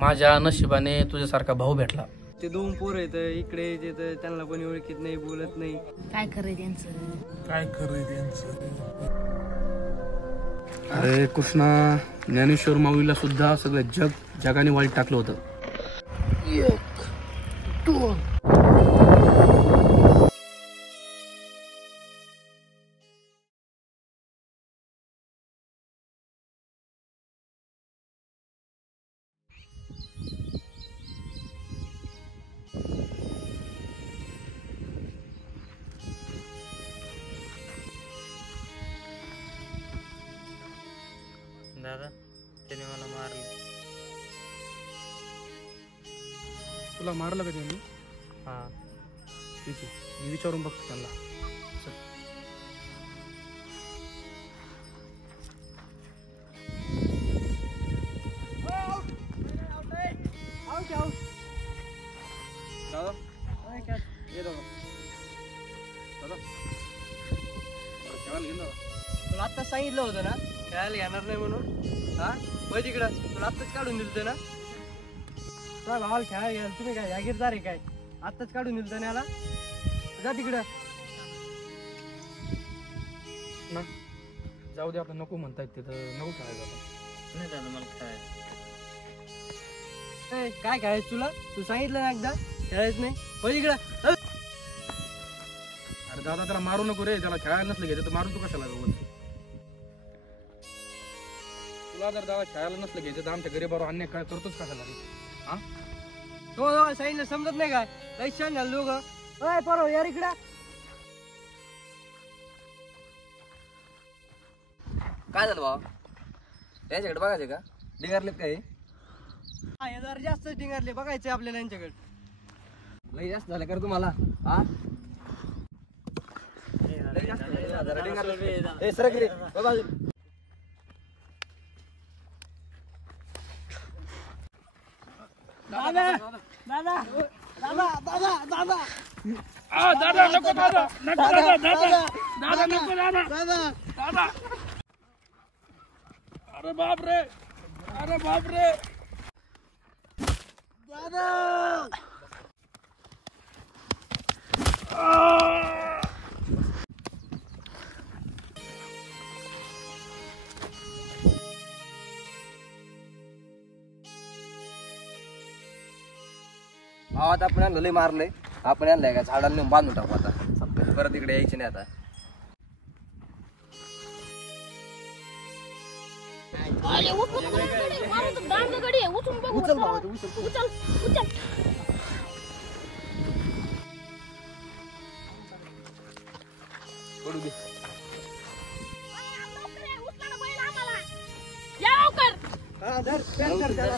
माझ्या नशिबाने तुझ्यासारखा भाऊ भेटला। ते दोन पोर आहेत इकडे येते, त्यांना कोणी ओळखीत नाही, बोलत नाही। काय खरंय त्यांचं? अरे कृष्णा, ज्ञानेश्वर माऊलीला सुद्धा सगळं जगाने वाईट टाकलं होतं। 1 2 दादा त्याने मला मारले। तुला मारलं का त्यांनी? हा ठीक आहे, मी विचारून बघतो त्यांना। तुला आता सांगितलं होतं ना खेळायला येणार नाही म्हणून। हा बघ तिकडं, तुला आत्ताच काढून दिलतं ना। तुला भावाला खेळायला गेला, तुम्ही काय जागीरदार आहे काय? आत्ताच काढून दिलतं ना याला, जा तिकडं। ना जाऊ दे, आपलं नको म्हणतायत तिथं, नको खेळायचं आपण। नाही दादा मला खेळायचं। काय खेळायचं तुला? तू सांगितलं ना एकदा खेळायचं नाही, बघ तिकडं। अरे दादा त्याला मारू नको रे, त्याला खेळायला नसलं घ्यायचं तर मारून तू कशाला रोज? तुला जर दादा खेळायला नसलं घ्यायचं तर आमच्या गरीबावर अन्याय काय करतोच कशाला रे? हा तो सांगितलं समजत नाही काय? लई छान झालं दोघं। अय परो यार इकडं। काय झालं भाऊ? त्यांच्याकडे बघायचं का? डिंगारलेत काय? हा हे जरा जास्तच डिंगारले, बघायचे आपल्याला यांच्याकडे। लई जास्त झालं कर तुम्हाला? हा जरा डिंगारले। ए सरक रे बघा। दादा दादा दादा दादा दादा दादा नको, दादा नको, दादा दादा दादा नको, दादा दादा दादा। अरे बाप रे, अरे बाप रे दादा। भावात आपण यांना लई मारलंय, आपण यांना का झाडाला नेऊन बांधून टाकू आता, परत इकडे यायचे नाही आता। पडू दे। हा धर धर धर धर।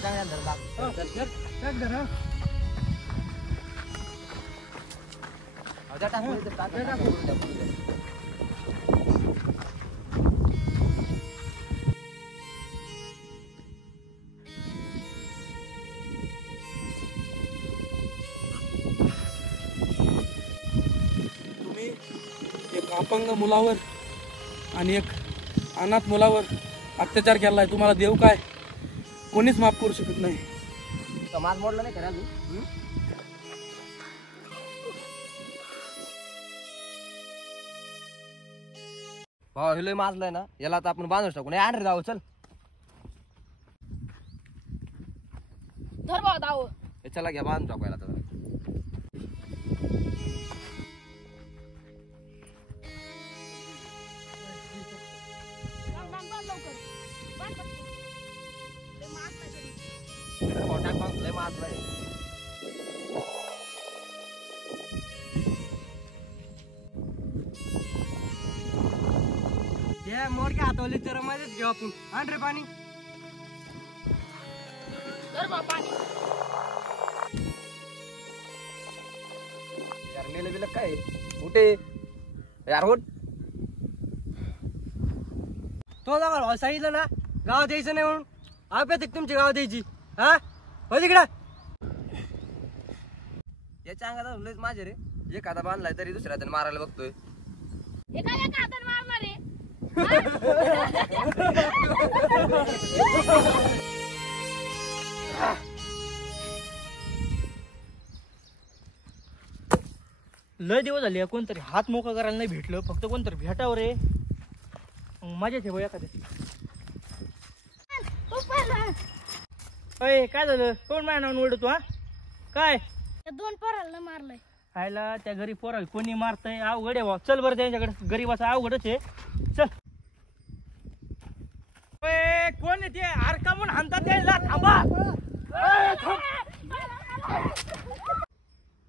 तुम्ही एक अपंग मुलावर आणि एक अनाथ मुलावर अत्याचार केलाय, तुम्हाला देव काय कोणीच माफ करू शकत नाही। माल मोडला नाही खरं अजून? भाऊ हे लय माजलाय ना, याला आता आपण बांधून टाकू। नाही आण रे जाऊ, चल धर भाऊ दाव। चला घ्या बांधून टाकू याला आता। लय माजलाय। हे मोडके हातवले तर मध्येच घेऊ आपण। आण रे पाणी। धर भाऊ पाणी। यार मेले बिल काय उठे यार, उठ। तो जागा भाऊ सांगितलं ना गावात यायचं नाही म्हणून, आपल्यात तुमची गावात यायची। हा हो तिकडं। याच्या अंगात लयच माझे रे, एक हाता बांधलाय तरी दुसऱ्या हाताने मारायला बघतोय। एका हाताने मारणार आहे। लय दिवस झाले कोणतरी हात मोकळा करायला नाही भेटलं. फक्त कोणतरी भेटावं रे, मजा ठेव एखाद्या. अय काय झालं, कोण माझ्या नावानं ओरडतो हा? काय त्या 2 पोराला मारलंय. खायला त्या गरीब पोराला कोणी मारतंय? अवघड आहे भाऊ. चल बरं त्यांच्याकडे, गरीबाचं अवघडच आहे. चल. अय, कोण आहे ते? आरका म्हणून हाणतात त्याला, थांबा. अय, थांब.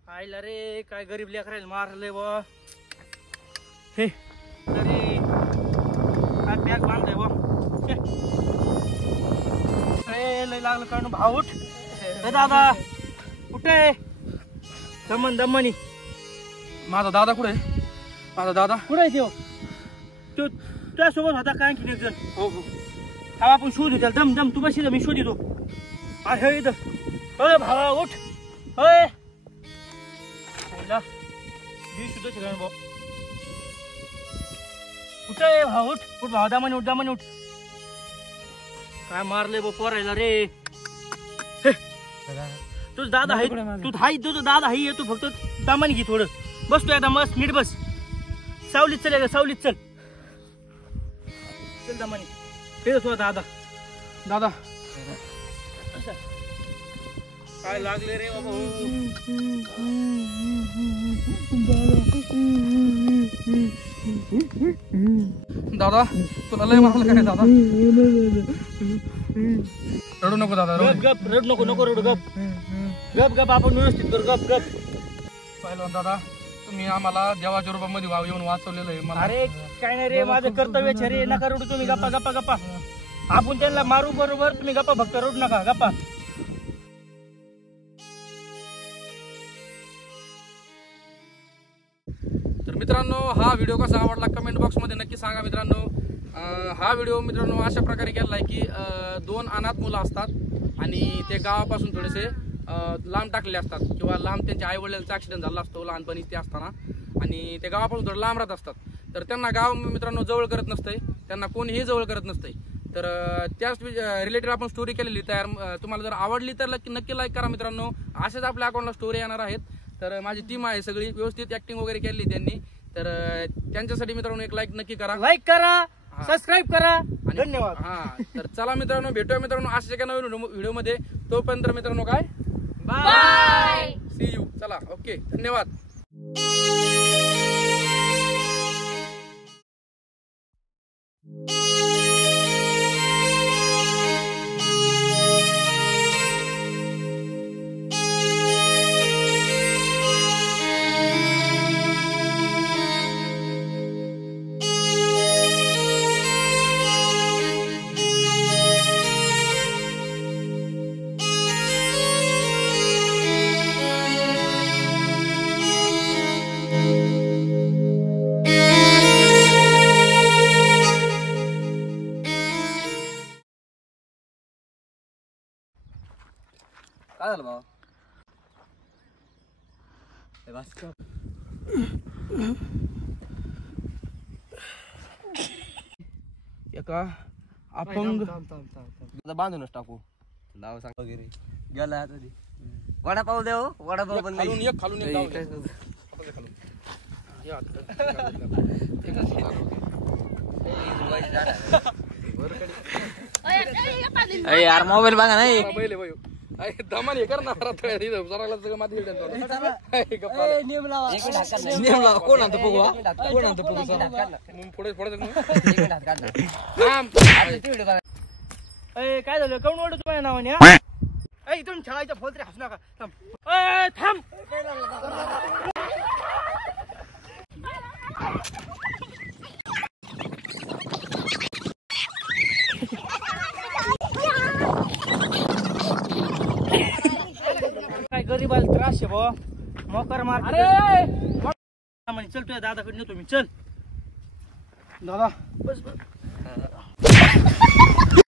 खायला रे, काय गरीब लेकराला मारलंय बा. हे तरी काय पॅक बांधतोय बा. अरे लय लागलं कारण भाऊ. उठ ए दादा, कुठे? दमन दमनी. माझा दादा कुठे आहे? माझा दादा कुठे आहे तो? तुझ्यासोबत होता काय आणखी एक जण? हो हो. हा आपण शोधू त्याला. दम दम, तू बशी मी शोधितो. अरे इथं. अय भावा उठ. अय सुद्धा शिकण भाऊ. कुठे आहे भाऊ? उठ उठ भावा, दामाने उठ, दामाने उठ. काय मारले बो पोरायला रे. तुझ दादा आहे, तू हाय, तुझं दादा आहे. तू फक्त दामाने घे थोडं. बस तू एकदा मस्त नीट बस. सावलीत चल, एकदा सावलीत चल. चल दामाने. हे तुझा दादा. दादा काय लागले रे बाबा? दादा तुला लय मारलं काय दादा? रडू नको दादा, गप गप, रड नको, नको रडू. गप गप गप, आपण व्यवस्थित करू. गप गप. पहिलवान दादा, तुम्ही आम्हाला देवाच्या रूपामध्ये येऊन वाचवलेलं आहे मला. अरे काय नाही रे, माझं कर्तव्य रे. नका रडू तुम्ही. गप्पा गप्पा गप्पा. आपण त्यांना मारू बरोबर, तुम्ही गप्पा, फक्त रडू नका. गप्पा. तर मित्रांनो, हा व्हिडिओ कसा आवडला कमेंट बॉक्समध्ये नक्की सांगा मित्रांनो. हा व्हिडिओ मित्रांनो अशा प्रकारे केला आहे की 2 अनाथ मुलं असतात आणि ते गावापासून थोडेसे लांब टाकलेले असतात किंवा लांब त्यांच्या आई वडिलांचा ॲक्सिडेंट झाला असतो लहानपणी ते असताना, आणि ते गावापासून थोडं लांब राहत असतात. तर त्यांना गाव मित्रांनो जवळ करत नसतंय, त्यांना कोणीही जवळ करत नसतंय. तर त्याच रिलेटेड आपण स्टोरी केलेली तयार. तुम्हाला जर आवडली तर नक्की लाईक करा मित्रांनो. असेच आपल्या अकाउंटला स्टोरी येणार आहेत. तर माझी टीम आहे सगळी, व्यवस्थित ऍक्टिंग वगैरे केली त्यांनी. तर त्यांच्यासाठी मित्रांनो एक लाईक नक्की करा, लाईक करा, सबस्क्राईब करा. धन्यवाद. हा तर चला मित्रांनो, भेटूया मित्रांनो अशा एका नवीन व्हिडिओ मध्ये. तोपर्यंत मित्रांनो काय, बाय. See you. चला, ओके, धन्यवाद. काय झालं बाबा? एका अपंग बांधूनच टाकू. नाव सांग वगैरे गेला वडापाव देऊ. वडापाव पण खालून एक खालून एक खालून. यार मोबाईल बघा नाही. दमान हे कर ना, सगळं माती कोण आणतो बघू? कोण आणतो बघू? पुढे पुढे काय झालं? काऊन ओढतो तुझ्या नावाने? इथून खेळायच्या फोल तरी हसू नका. थांब. थांब. काय गरीबाला त्रास आहे बा. मोकर मार. चल तुझ्या दादाकडे नेतो मी. चल दादा. बस बस.